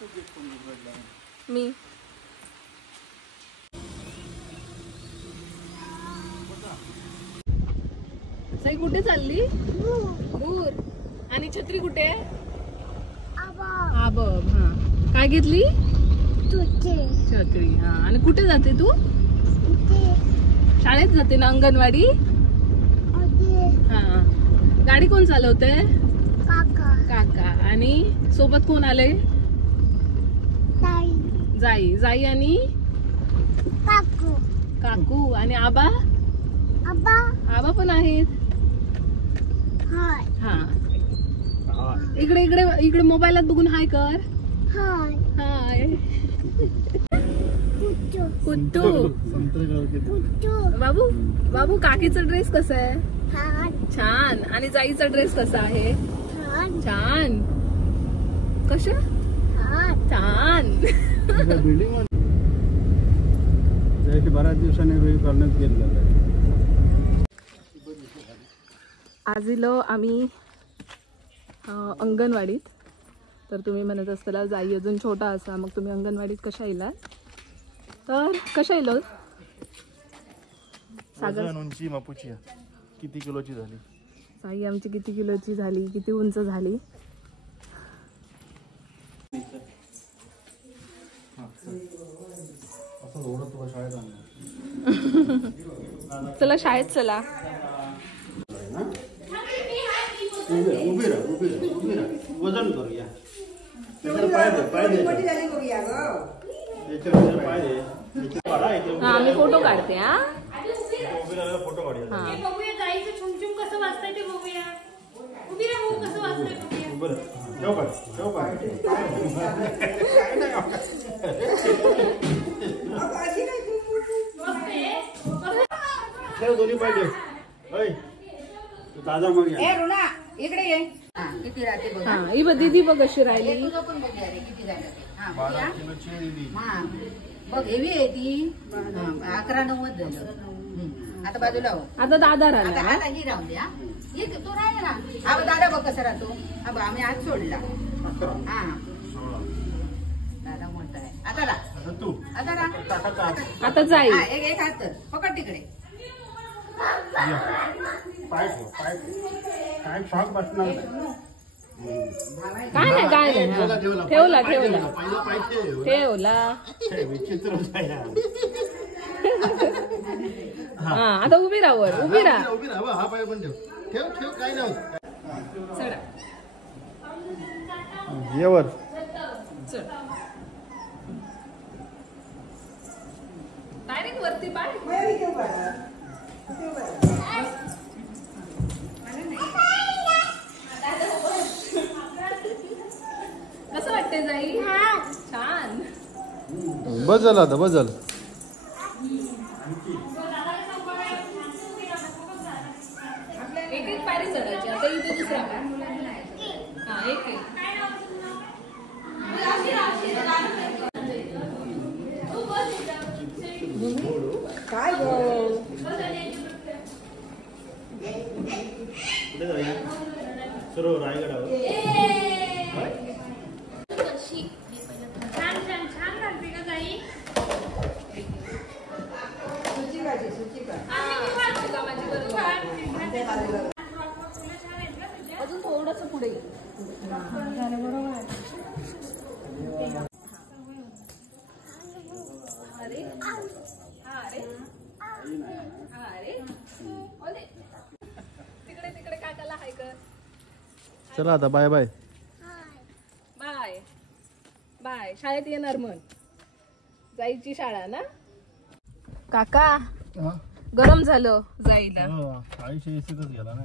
मी साई कुठे चालली? दूर. आणि छत्री कुठे आहे? आबब. हा काय घेतली? छत्री. हा आणि कुठे जाते तू? शाळेत जाते ना, अंगणवाडी. हा गाडी कोण चालवते? काका. आणि सोबत कोण आले? जाई. जाई आणि काकू. आणि आबा? आबा पण आहेत. हा इकडे इकडे इकडे मोबाईलात बघून हाय कर. हाय. कुट्टू. बाबू बाबू काकीचा ड्रेस कसा आहे? छान. आणि जाईचा ड्रेस कसा आहे? छान. कशा? छान. बऱ्याच दिवसांनी करण्यात गेलेलं. आज इलो आम्ही अंगणवाडीत. तर तुम्ही म्हणत असताना जाई अजून छोटा असा, मग तुम्ही अंगणवाडीत कशा येला? तर कशा येलो? सागर उंची मापूची किती किलोची झाली? जाई आमची किती किलोची झाली, किती उंच झाली? चला शाळेत चला. वजन करूया. आम्ही फोटो काढते. हा फोटो काढूया. कसं वाचताय ते बघूया. उभी राहू कसं वाचताय बघूया. दोन्ही पाहिजे. दादा मग इकडे ये. किती राहते बघ. हा ही बघ दीदी बघ कशी राहिली. तुझं पण बघ यार किती झालं ते. 12 किलोची आहे दीदी. बघ हेवी आहे ती. 11-9 झालं. आता बाजूला हो. आता दादा राहिला. आता ही राहून द्या. तो राहील ना. हा दादा बघ कसा राहतो. हा बघ आम्ही आज सोडला. हा दादा मोठा आहे. आता रा तू आता रा. आता जाई. एक हात कर. पकड तिकडे. पाय काय शॉक बसणार. काय नाही काय नाही. ठेवला विचित्र. हा आता उभी राहा वर. उभी राहा. हा पाय पण ठेव काय नाही होत. येवर डायरेक्ट वरती पाय. कसं वाटते जाई? छान. बस झालं आता. बस झालं. एक एक पायरी चढायची. आता इथे दुसरा हा एक एक. काय कुठे जाऊया? सर्व रायगडावर. अजून थोडस पुढे. तिकडे काकाला हाय कर. चला आता बाय बाय. Bye bye. शाळेत येणार मग. जायची शाळा ना. काका गरम झालं जाईला.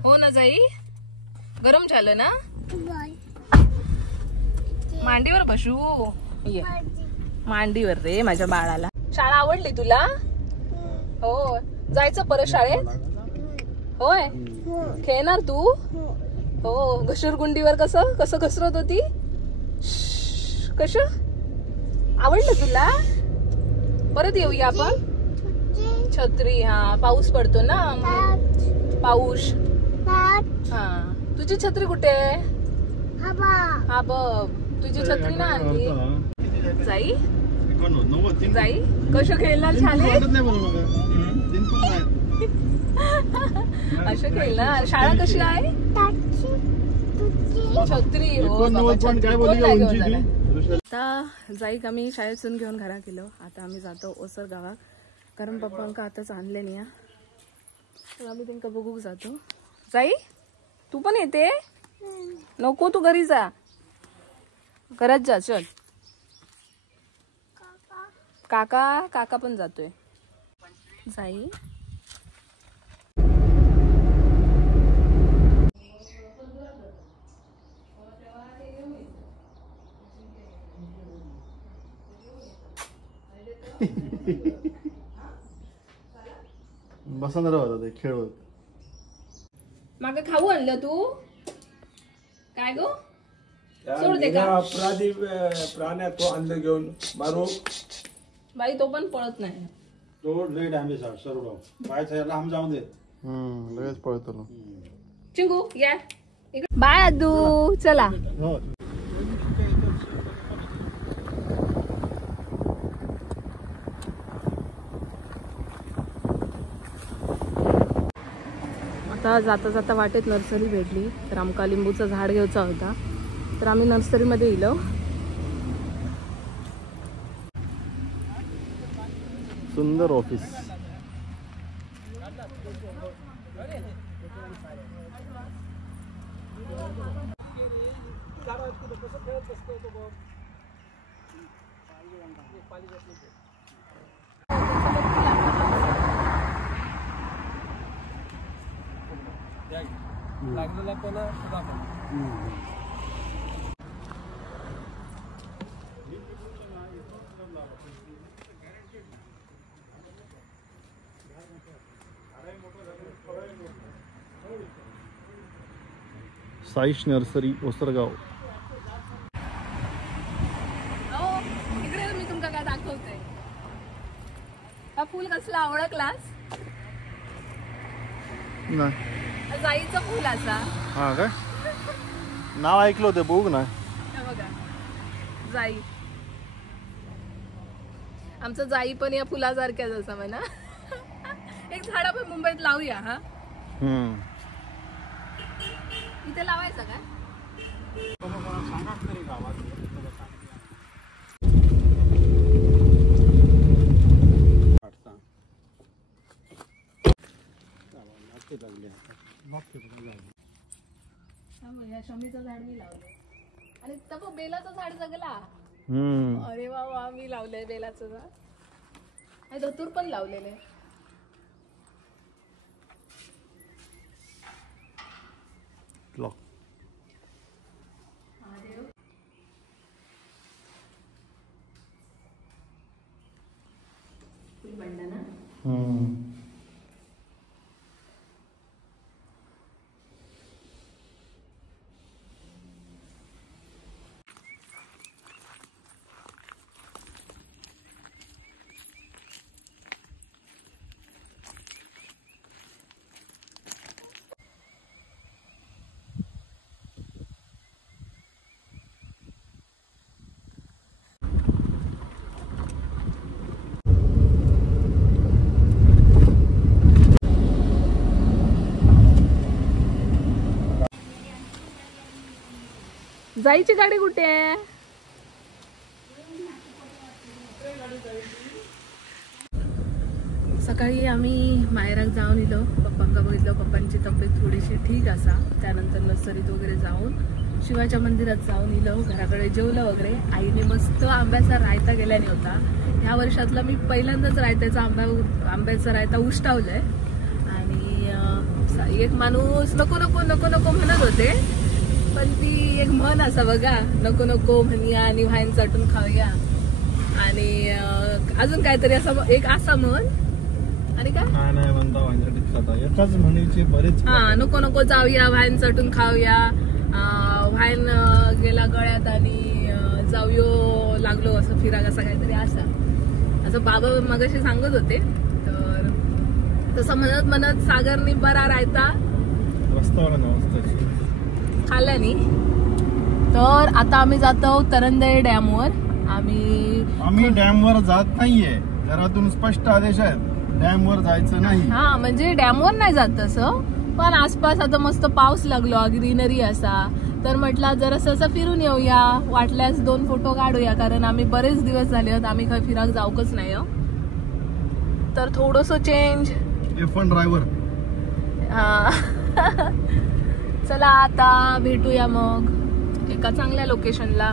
हो ना जाई. गरम झालं ना. मांडीवर बसू. ये मांडीवर रे माझ्या बाळाला. शाळा आवडली तुला? हो. जायचं परत शाळेत? होय. खेळणार तू? हो. घसरगुंडीवर कसं कसं घसरत होती? कसं आवडलं तुला? परत येऊया आपण. छत्री. हा पाऊस पडतो ना. पाऊस. हा तुझी छत्री कुठे? हा बघ तुझी छत्री ना आणली जाई 90 जाई कसं खेळणार छाले असं खेळणार शाळा कशी आहे छत्री हो बाबा, छत्री कोण नाही घेऊन जाणार? आता जाईक आम्ही शाळेतून घेऊन घरा गेलो. आता आम्ही जातो ओसर गावात कारण पप्पांका आताच आणले नाही तर आम्ही त्यांना बघूक जातो. जाई तू पण येते नको तू घरी जा घरात जा चल. काका पण जातोय. जाई बसन राहता ते खेळवत माग खाऊ आणलं तू काय गो सोड दे का प्राण्या तो आणलं घेऊन मारू बाई तो पण पळत नाही. तो लेट आम्ही सर्व पाय लांब जाऊन दे लगेच पळतो. चिंगू या बाय आदू चला. हो आता जाता जाता वाटेत नर्सरी भेटली तर आमका लिंबूचं झाड घ्यायचा होता तर आम्ही नर्सरीमध्ये इलो. सुंदर ऑफिस. लागलेला पण साईश नर्सरी ओसरगाव. इकडे मी तुमका काय दाखवते. हा फुल कसला ओळखलास नाही जाईचं फुल असा. हा काय नाव ऐकलं होतं बघ ना. हे बघा जाई आमचं जाई पण या फुलासारख्याच असं म्हणा. एक झाड आपण मुंबईत लावूया. हा इथे लावायचं का शमीचं झाड मी लावलंय आणि तब बेलाचं झाड जगला. अरे वा मी लावलंय बेलाचं झाड आणि धतूर पण लावलेले. लॉक जायची गाडी कुठे आहे. सकाळी आम्ही माहेराक जाऊन इलो. पप्पांका बघितलं पप्पांची तब्येत थोडीशी ठीक असा. त्यानंतर नर्सरीत वगैरे जाऊन शिवाच्या मंदिरात जाऊन इलो. घराकडे जेवलं वगैरे. आईने मस्त आंब्याचा रायता केल्याने होता. ह्या वर्षातला मी पहिल्यांदाच रायत्याचा आंब्याचा रायता उष्टावलाय. आणि एक माणूस नको नको नको नको म्हणत होते पण ती एक म्हण असा बघा नको नको म्हणूया आणि व्हाईन चाटून खाऊया आणि अजून काहीतरी असं एक असा म्हण आणि काय नाही म्हणता एकाच म्हणीचे बरेच. हा नको नको जाऊया व्हाईन चाटून खाऊया. व्हाईन गेला गळ्यात आणि जाऊयो लागलो असं फिराग असं काहीतरी असं बाबा मगाशी सांगत होते. तर तसं म्हणत म्हणत सागरनी बरा रायता रस्त्यावर खाल्ल्यानी तर आता आम्ही जातो तरंदळे डॅमवर. आम्ही डॅमवर जात नाहीये, घरातून स्पष्ट आदेश आहेत, डॅमवर जायचं नाही. हा म्हणजे डॅमवर नाही जात तसं, पण आसपास आता मस्त पाऊस लागलो, ग्रीनरी असा, तर म्हटलं जरासं फिरून येऊया, वाटल्यास 2 फोटो काढूया, कारण आम्ही बरेच दिवस झाले आहेत आम्ही काही फिराक जाऊकच नाही. तर थोडस चेंज. F1 driver. हा चला आता भेटूया मग एका चांगल्या लोकेशनला.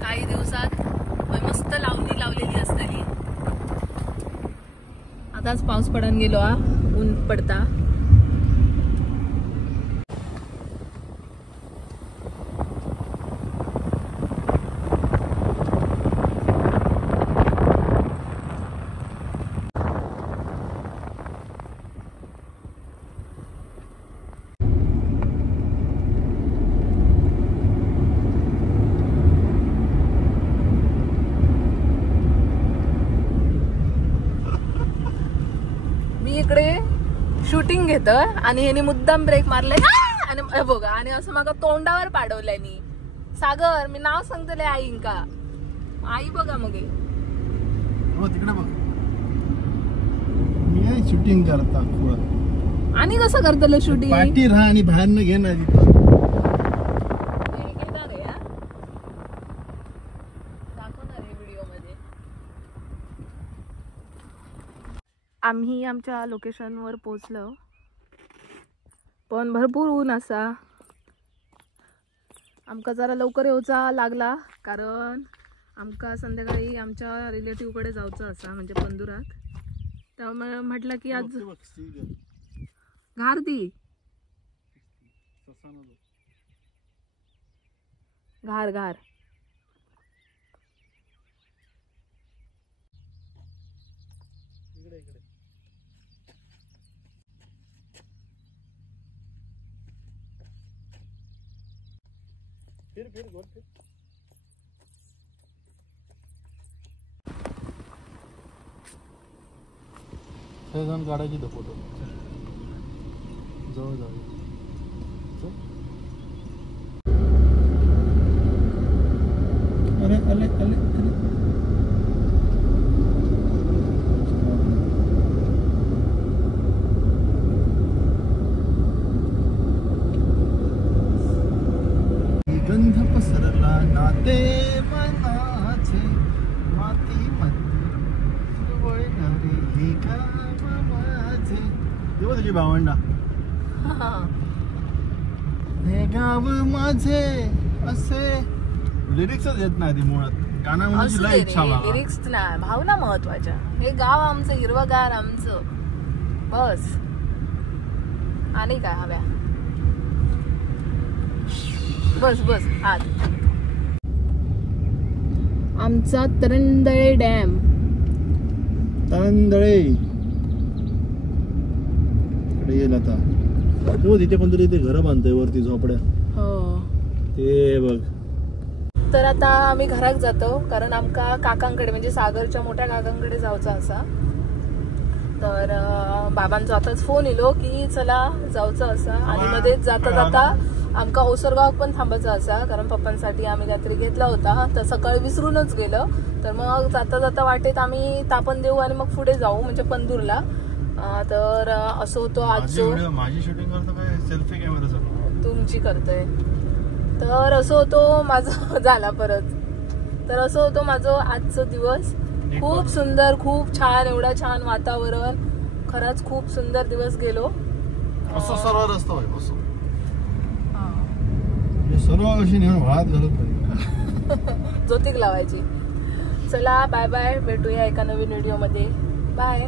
काही दिवसात मस्त लावलेली असतली. आताच पाऊस पडून गेलो, ऊन पडता. इकडे शूटिंग घेत आणि ह्याने मुद्दाम ब्रेक मारलाय आणि बघा, आणि असं माग तोंडावर पाडवलंय. सागर, मी नाव सांगतले आईंका, आई बघा मग तिकडे बघ, मी शूटिंग करता. आणि कसं करतलं शूटिंग? पाठी राहा आणि बाहेर न घे ना. आम्ही आमच्या लोकेशनवर पोहोचलो, पण भरपूर ऊन असा. आमका जरा लवकर येऊचा लागला, कारण आमका संध्याकाळी आमच्या रिलेटिव्हकडे जाऊचं असा, म्हणजे पंधुरात. त्यामुळे म्हटलं की आज घारदी घार फिर गोल फिर. हे जाऊन काढायची तो फोटो. जवळ जाऊ. अरे अरे अरे अरे. गंध पसरला नाते मनाचे, माती मध्ये वळणारे हे गाव माझे. तेव्हा तुझी भावंडा, हे गाव माझे असे. लिरिक्सच येत नाही ती मुळात, गाण्यामध्ये लय इच्छा. लिरिक्स नाही, भावना महत्वाच्या. हे गाव आमचं, हिरवगार आमचं, बस. आणि काय हव्या, बस बस. आत आमचा तरंदळे डॅम. तरंदळे इकडे येईल आता. हो, तिथे पण तरी ते घर बांधतंय वरती झोपड्या. हो ते बघ. तर आता आम्ही घरात जातो, कारण आमका काकांकडे, म्हणजे सागरच्या मोठ्या काकांकडे जायचं असा. तर बाबांचा आताच फोन येलो की चला जाऊचं असा, आणि मध्ये जाता जाता आमका ओसरगाव पण थांबायचं असा, कारण पप्पांसाठी आम्ही काहीतरी घेतला होता. तर सकाळी विसरूनच गेलं. तर मग जाता जाता वाटेत आम्ही तापण देऊ आणि मग पुढे जाऊ, म्हणजे पंदूरला. तर असं होतं आज. माझी शूटिंग करतो काय, सेल्फी कॅमेरा तुमची करतोय. तर असं होतो माझं झाला परत. तर असं होतं माझं आजचं दिवस. खूप सुंदर, खूप छान, एवढा छान वातावरण, खरंच खूप सुंदर दिवस गेलो. असं सर्व रस्ता आहे, असं सर्व अशी नेऊन भात घालत ज्योतिक लावायची. चला बाय बाय, भेटूया एका नवीन व्हिडिओ मध्ये. बाय.